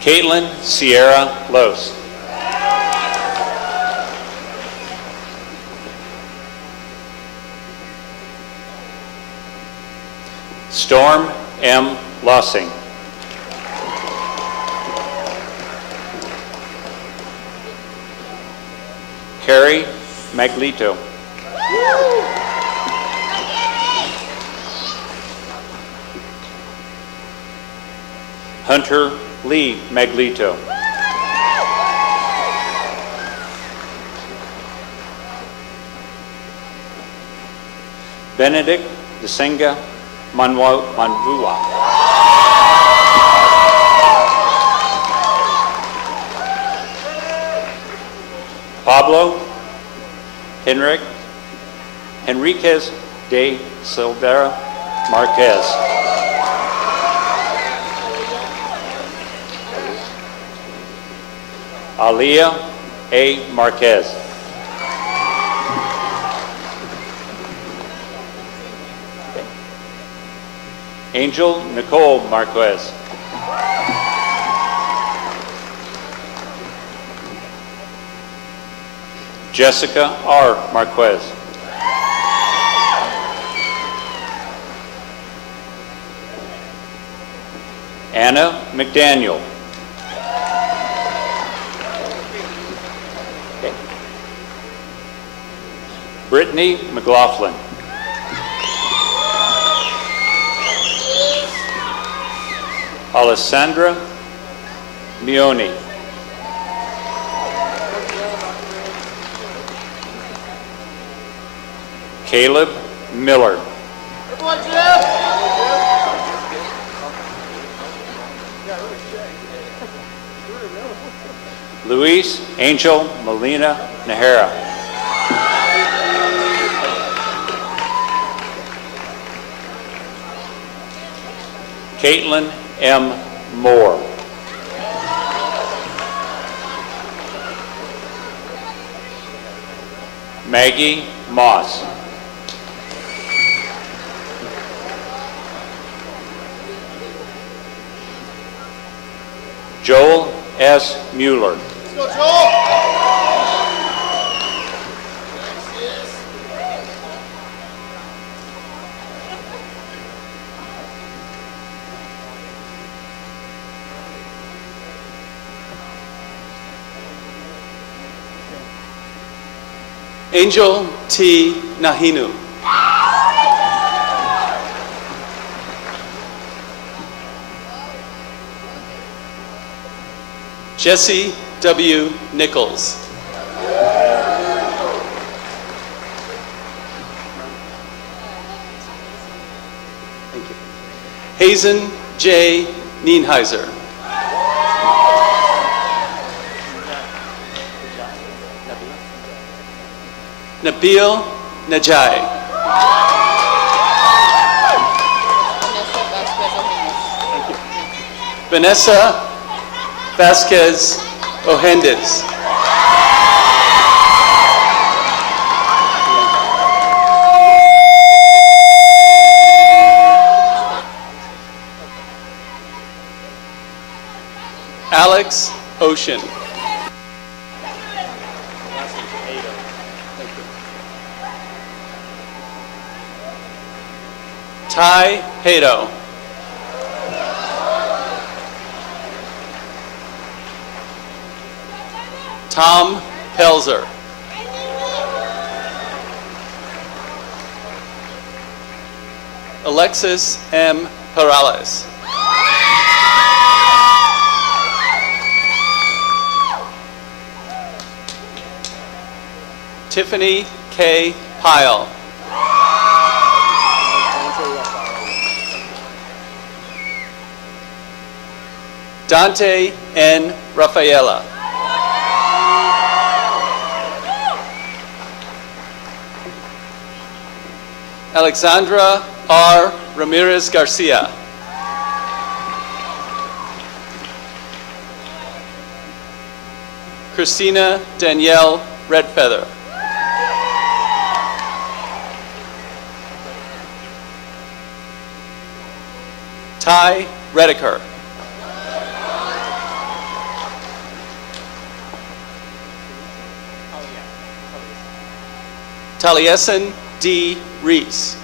Caitlin Sierra Los. Storm M. Lossing. Carrie Maglito. Hunter Lee Maglito. Benedict Desenga Manvua. Pablo Henriquez de Silveira Marquez. Alia A. Marquez. Angel Nicole Marquez. Jessica R. Marquez. Anna McDaniel. Brittany McLaughlin. Alessandra Mioni. Caleb Miller. Luis Angel Molina Nahara. Caitlin M. Moore. Maggie Moss. Joel S. Mueller. Angel T. Nahinu. Jesse W. Nichols. Thank you. Hazen J. Nienheiser. Nabil Najai. Vanessa Vasquez Ojendes. Alex Ocean. Ty Hato. Tom Pelzer. Alexis M. Perales. Tiffany K. Pyle. Dante N. Rafaela. Alexandra R. Ramirez Garcia. Christina Danielle Redfeather. Ty Redeker. Taliesin D. Reese.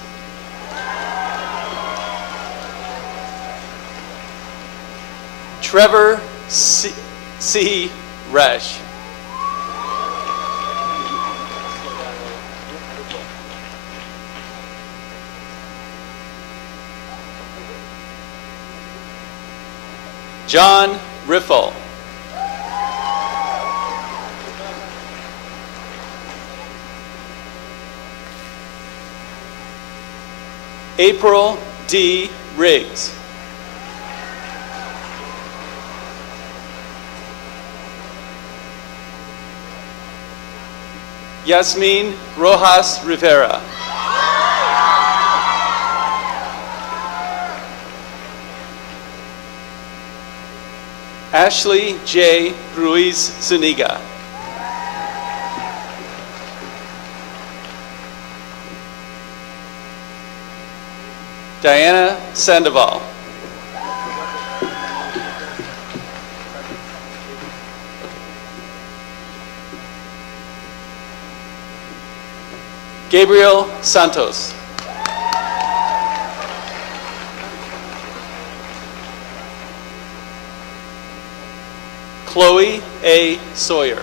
Trevor C. Resch. John Riffle. April D. Riggs. Yasmin Rojas Rivera. Ashley J. Ruiz Zuniga. Diana Sandoval. Gabriel Santos. Chloe A. Sawyer.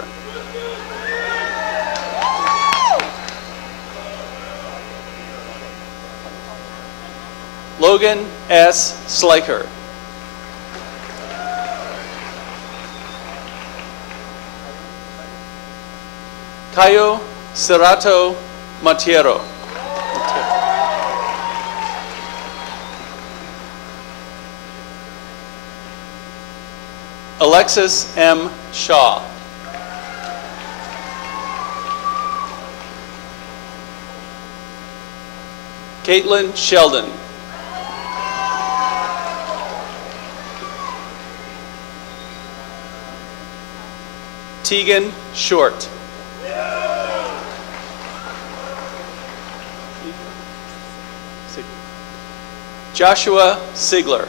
Logan S. Sliker. Cayo Cerato Montiero. Alexis M. Shaw. Caitlin Sheldon. Tegan Short. Joshua Sigler.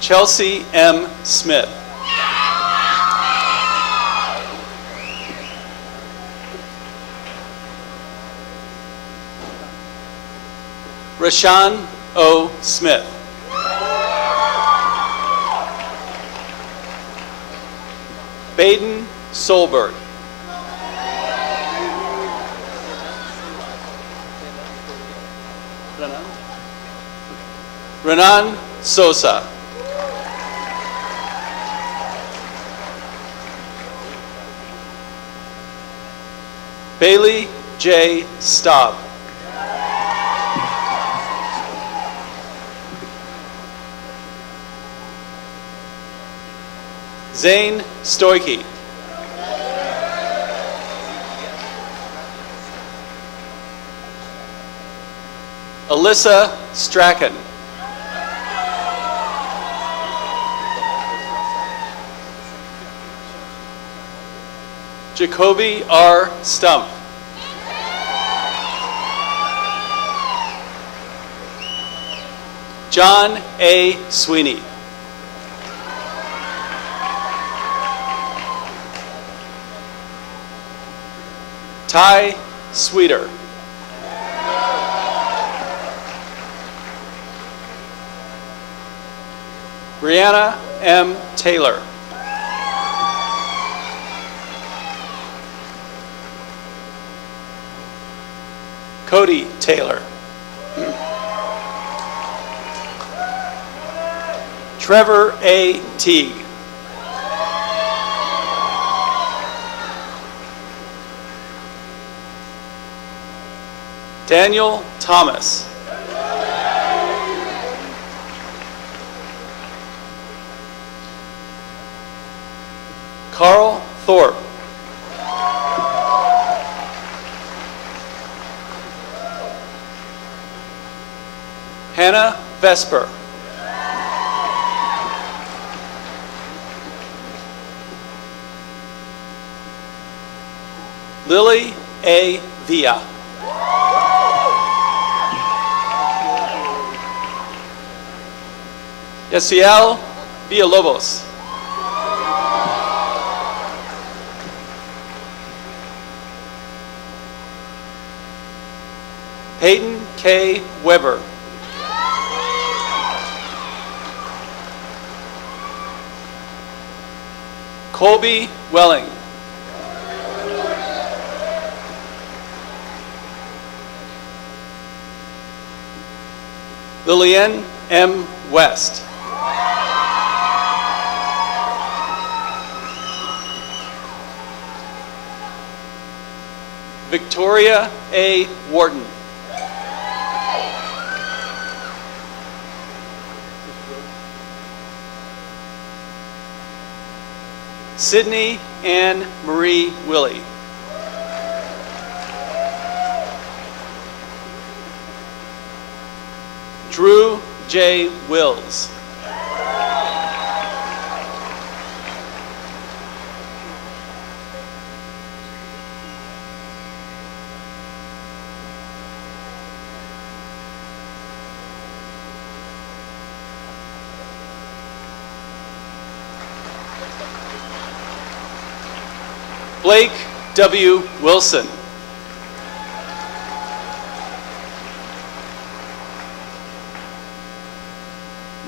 Chelsea M. Smith. Rashawn O. Smith. Baden Solberg. Renan Sosa. Bailey J. Staub. Zane Stoiky. Alyssa Strachan. Jacoby R. Stump. John A. Sweeney. Ty Sweeter. Brianna M. Taylor. Cody Taylor. Trevor A. Teague. Daniel Thomas. Carl Thorpe. Hannah Vesper. Lily A. Villa. Yasiel Villalobos. Peyton K. Weber. Colby Welling. Lillian M. West. Victoria A. Wharton. Sydney Ann Marie Willie. Drew J. Wills. Blake W. Wilson.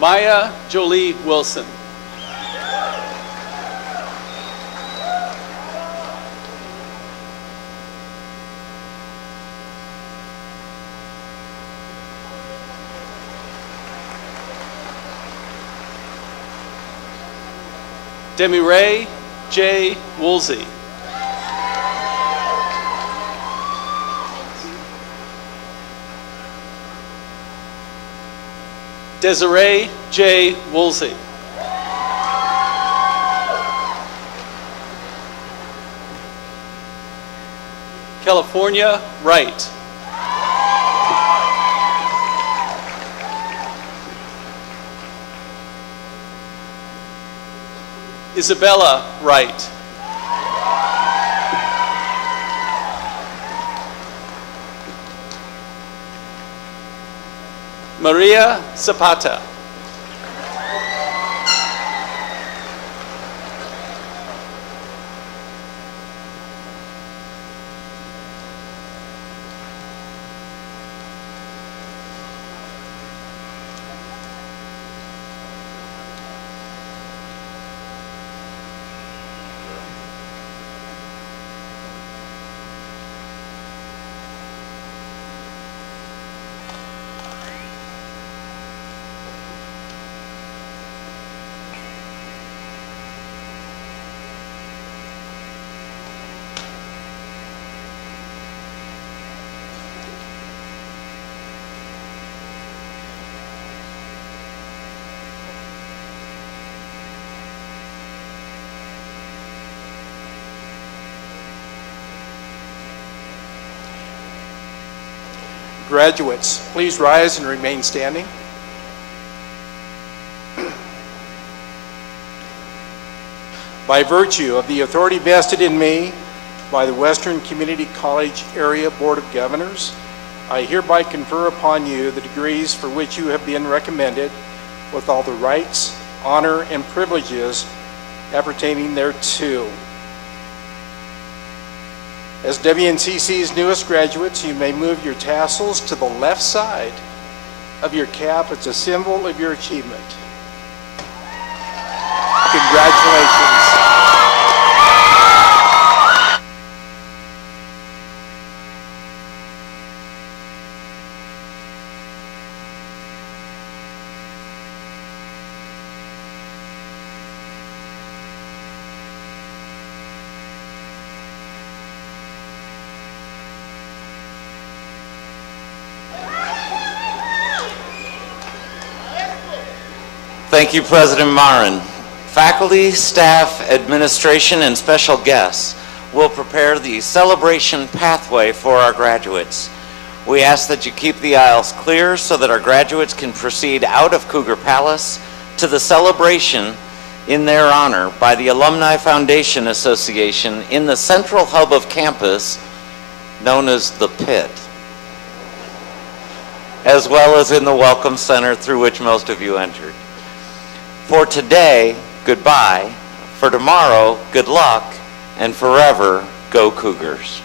Maya Jolie Wilson. Demi-Ray J. Woolsey. Desiree J. Woolsey. California Wright. Isabella Wright. Maria Zapata. Graduates, please rise and remain standing. By virtue of the authority vested in me by the Western Community College Area Board of Governors, I hereby confer upon you the degrees for which you have been recommended with all the rights, honor, and privileges appertaining thereto. As WNCC's newest graduates, you may move your tassels to the left side of your cap as a symbol of your achievement. Congratulations. Thank you, President Marin. Faculty, staff, administration, and special guests will prepare the celebration pathway for our graduates. We ask that you keep the aisles clear so that our graduates can proceed out of Cougar Palace to the celebration in their honor by the Alumni Foundation Association in the central hub of campus known as the Pit, as well as in the Welcome Center through which most of you entered. For today, goodbye. For tomorrow, good luck. And forever, go Cougars.